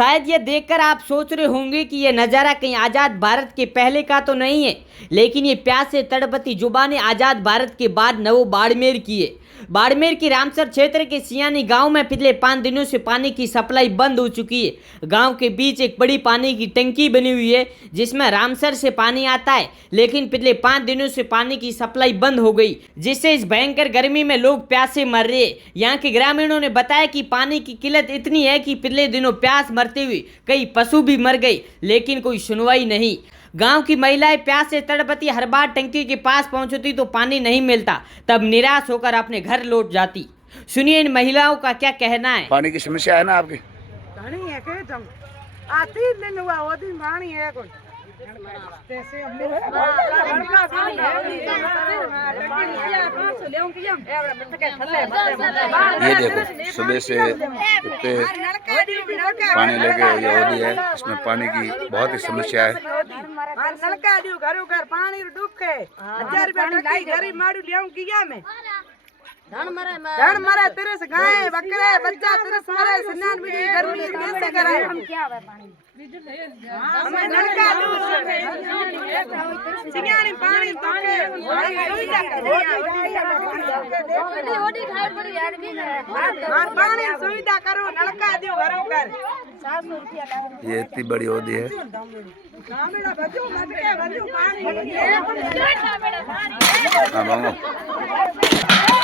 शायद ये देखकर आप सोच रहे होंगे कि ये नज़ारा कहीं आज़ाद भारत के पहले का तो नहीं है, लेकिन ये प्यास से तड़पती जुबानें आज़ाद भारत के बाद नवो बाड़मेर की है। बाड़मेर की रामसर क्षेत्र के सियानी गांव में पिछले 5 दिनों से पानी की सप्लाई बंद हो चुकी है। गांव के बीच एक बड़ी पानी की टंकी बनी हुई है जिसमें रामसर से पानी आता है, लेकिन पिछले 5 दिनों से पानी की सप्लाई बंद हो गई, जिससे इस भयंकर गर्मी में लोग प्यास से मर रहे हैं। यहाँ के ग्रामीणों ने बताया कि पानी की किल्लत इतनी है कि पिछले दिनों प्यास मरते हुए कई पशु भी मर गए, लेकिन कोई सुनवाई नहीं। गांव की महिलाएं प्यास से तड़पती, हर बार टंकी के पास पहुंचती तो पानी नहीं मिलता, तब निराश होकर अपने घर लौट जाती। सुनिए इन महिलाओं का क्या कहना है। पानी की समस्या है ना आपकी? घणी है के तुम आती दिन हुआ वो दिन पानी है कोई जैसे हमने लड़का पानी ये देखो सुबह से कुत्ते पानी लेके ये होती है, इसमें पानी की बहुत ही समस्या है। नलका दियो घरों घर पानी डूब के 1000 रुपया टकी गरीब मारू लियाऊं किया में धन मरे तेरे से गाय बकरे बच्चा तेरे से मरे स्नान भी गर्मी कैसे कराए हम क्या है पानी हमें नलका दो सियानी पानी तो के पानी सुविधा करो नलका दियो घरों घर 700 रुपया ये इतनी बड़ी होती है। पानी हाँ,